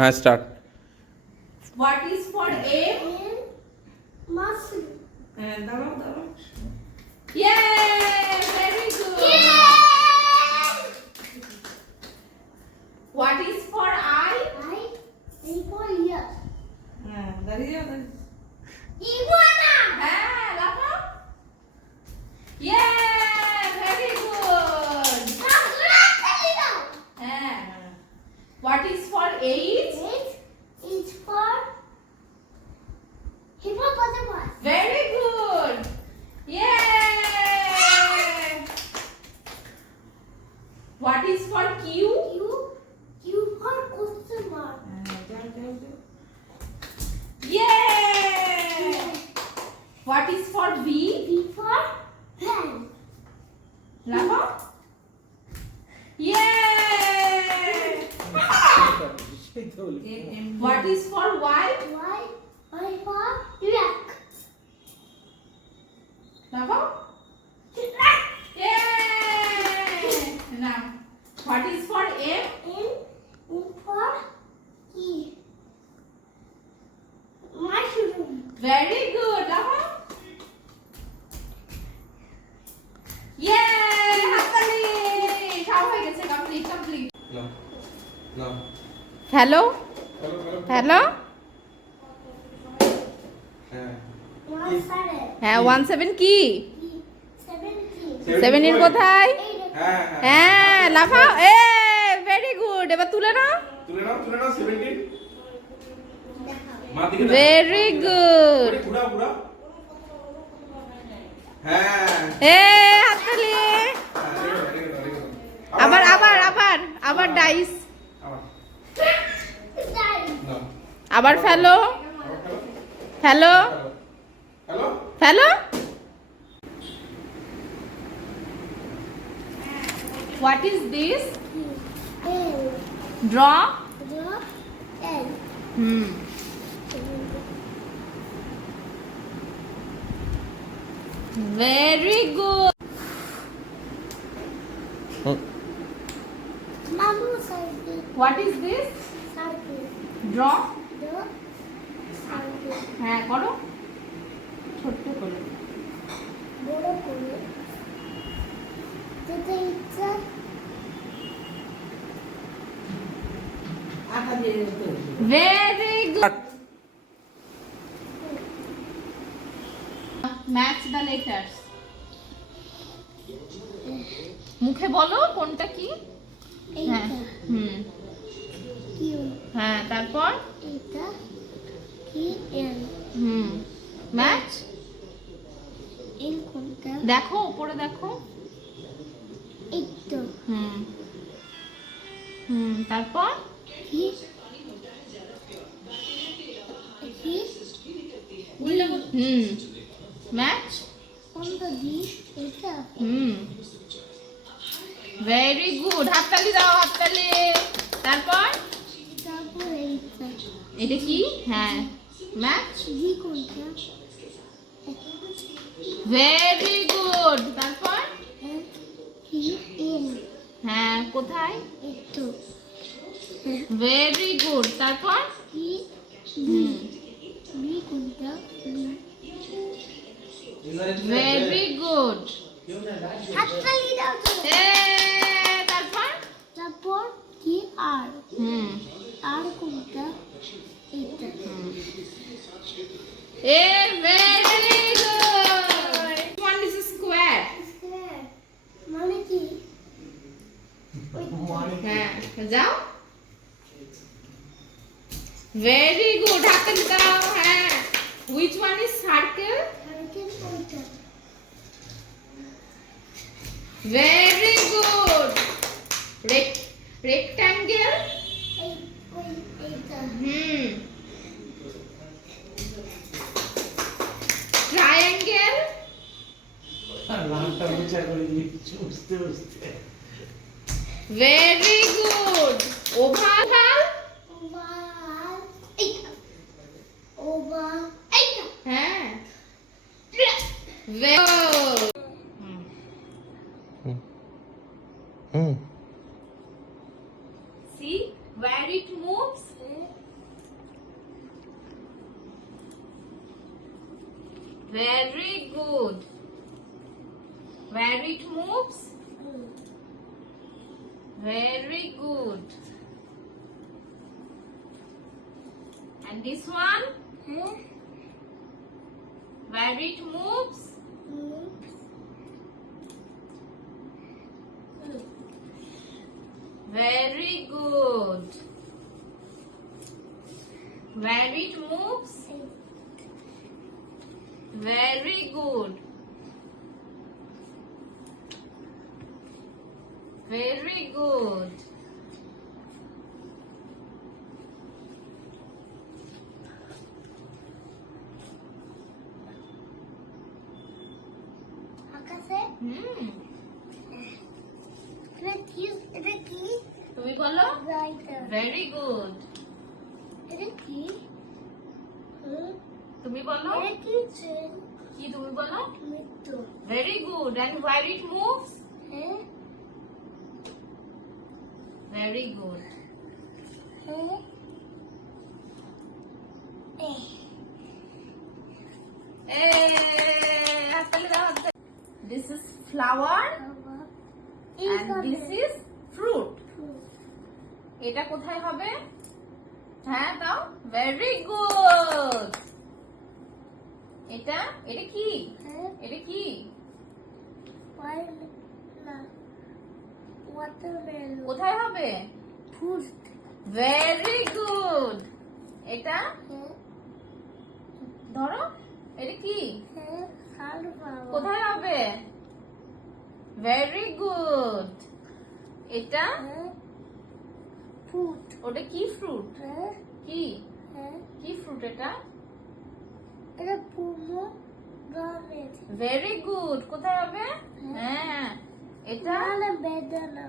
হ্যাঁ start. What is for aim? Muscle. দাঁড়াও। Yay! Very good. What is for eye? For ear. দাঁড়িয়ে যাও। Iguana. হ্যাঁ, লাফাও। Yay! Very good. হ্যাঁ। What is for eight? Is for hippopotamus. Very good. Yay! What is for Q? Q for question mark. Yay! What is for V? V for hand. Lava? Yay! What is for Y? Y for yak. Lava? Yay! Now, what is for M? M for key. Mushroom. Very good. Lava? Yay! হাততালি! সব হয়ে গেছে, complete. Hello hello হ্যাঁ 17 কি 7 এর কোথায় হ্যাঁ লাফাও এ ভেরি গুড এবার তুলে নাও 17 মা দিকে ভেরি গুড পুরা হ্যাঁ এ হাততালি আবার ডাইস আবার ফেলো hello What is this? Draw. Very good. Mamu circle. What is this? Circle. Draw. The circle. হ্যাঁ করো ছোট্ট করে বড় করে যেতে ইচ্ছা Very good. Match the letters. মুখে বলো কোনটা কি হ্যাঁ এইটা কিউ হ্যাঁ তারপর এটা কি এল ম্যাচ এল কোনটা দেখো উপরে দেখো এইটা তারপর কি কি ম্যাচ কোনটা দি এটা ভেরি গুড হাততালি দাও হাততালি তারপর তারপর এইটা এটা কি হ্যাঁ ম্যাচ দি কোনটা ভেরি গুড তারপর কি এল হ্যাঁ কোথায় এইটা ভেরি গুড তারপর কি বি বি কোনটা বি ভেরি গুড হাততালি দাও তো তারপর তারপর কি আর হুম আর কোনটা এইটা very good one is square মানে কি হ্যাঁ যাও ভেরি গুড হাততালি দাও হ্যাঁ which one is circle circle কোনটা very good rectangle এই ওই এইটা triangle very good oval oval এইটা ওভাল এইটা হ্যাঁ very good see where it moves Very good. Where it moves? Very good. And this one? Where it moves? Very good. Where it moves? Very good. Very good. আকাশে এটা কি তুমি বলো writer very good. এটা কি তুমি বলো এটা কি ট্রেন কি তুমি বলো মৃত্যু very good. And where it moves? হ্যাঁ Very good. হ্যাঁ This is flower and this is fruit. এটা কোথায় হবে? হ্যাঁ দাও ভেরি গুড। এটা এটা কি? এটা কি? কোথায় হবে? Very good. এটা ধরো এটা কি? কোথায় হবে? Very good. এটা ওটা কি ফ্রুট? কি কি ফ্রুট এটা? Very good. কোথায় হবে? হ্যাঁ এটা বেদানা